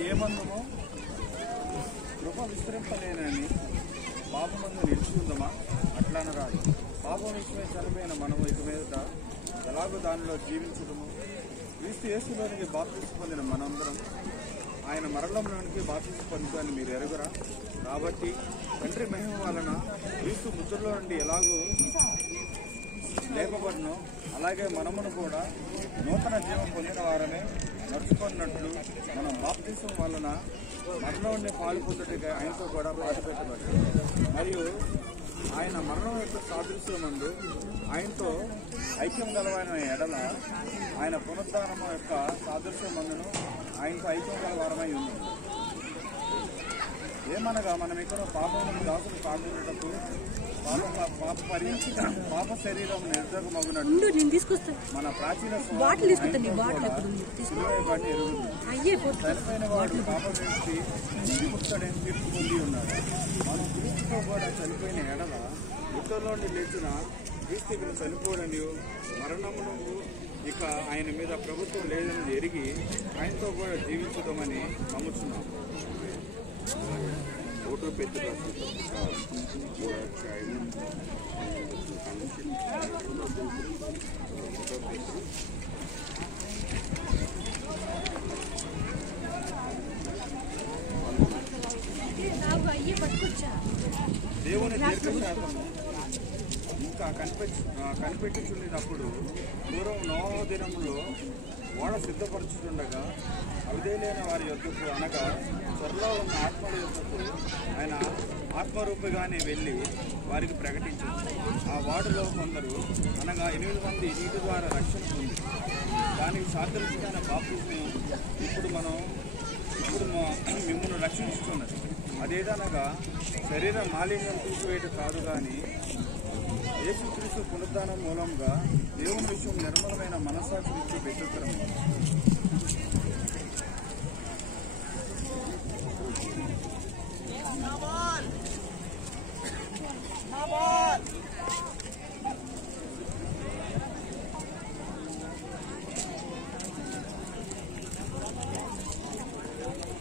ఏ మందుమో కృప విస్తరింపలేనని పాపమందు నిలిచిందమా అట్లాన రాదు. పాపం విషయమై చనిపోయిన మనము ఇక మీద ఎలాగో దానిలో జీవించడము, క్రీస్తు యేసులోనికి బాప్తిస్మం పొందిన మనందరం ఆయన మరణంలోనికి బాప్తిస్మం పొందుతామని మీరు ఎరుగురా. కాబట్టి తండ్రి మహిమ వలన క్రీస్తు మృతుల్లో నుండి ఎలాగో లేపబడినో అలాగే మనమును కూడా నూతన జీవం పొందిన వారమే నడుచుకున్నట్లు మనం బాప్తిస్మం వలన మరణంలో పాలు పొందుటగా ఆయనతో కూడా పాటుపెట్టబడ్డాం. మరియు ఆయన మరణం యొక్క సాదృశ్యమందు ఆయనతో ఐక్యం గలవైన ఎడల ఆయన పునరుద్ధానం యొక్క సాదృశ్యమందును ఆయనతో ఐక్యం గలవారమై ఉంది. ఏమనగా మనం ఇక్కడ పాపం దాసులు కాకుండాటకు పాప శరీరం నిర్ధకమగునట్టు మన ప్రాచీన చనిపోయిన వాడు పాపం నుంచి విముక్తుడని తీర్పు పొంది ఉన్నాడు. మనం క్రీస్తుతో కూడా చనిపోయిన ఎడల మృతుల్లోని లేచిన క్రీస్తు ఇక్కడ చనిపోవడని మరణమును ఇక ఆయన మీద ప్రభుత్వం లేదని ఎరిగి ఆయనతో కూడా జీవించడమని నమ్ముతున్నాం. ఫోటో పెట్టి దేవుని దీర్ఘశాతము ఇంకా కనిపెట్టుచుండినప్పుడు పూర్వం నోవహు దినములో ఓడ సిద్ధపరచుతుండగా అవిధేయులైన వారి యొద్దకు అనగా త్వరలో ఉన్న ఆత్మల యొద్దకు ఆయన ఆత్మరూపిగానే వెళ్ళి వారికి ప్రకటించారు. ఆ వాడలో కొందరు అనగా 8 మంది నీటి ద్వారా రక్షణ పొంది దానికి సాదృశ్యమైన బాప్తిస్మం ఇప్పుడు మిమ్మల్ని రక్షించుతున్నది. అదేదనగా శరీర మాలిన్యం తీసివేయడం కాదు, కానీ యేసుక్రీస్తు పునరుద్ధానం మూలంగా దేవుని విషయం నిర్మలమైన మనస్సాక్షి ఇచ్చి పెట్టుతారు.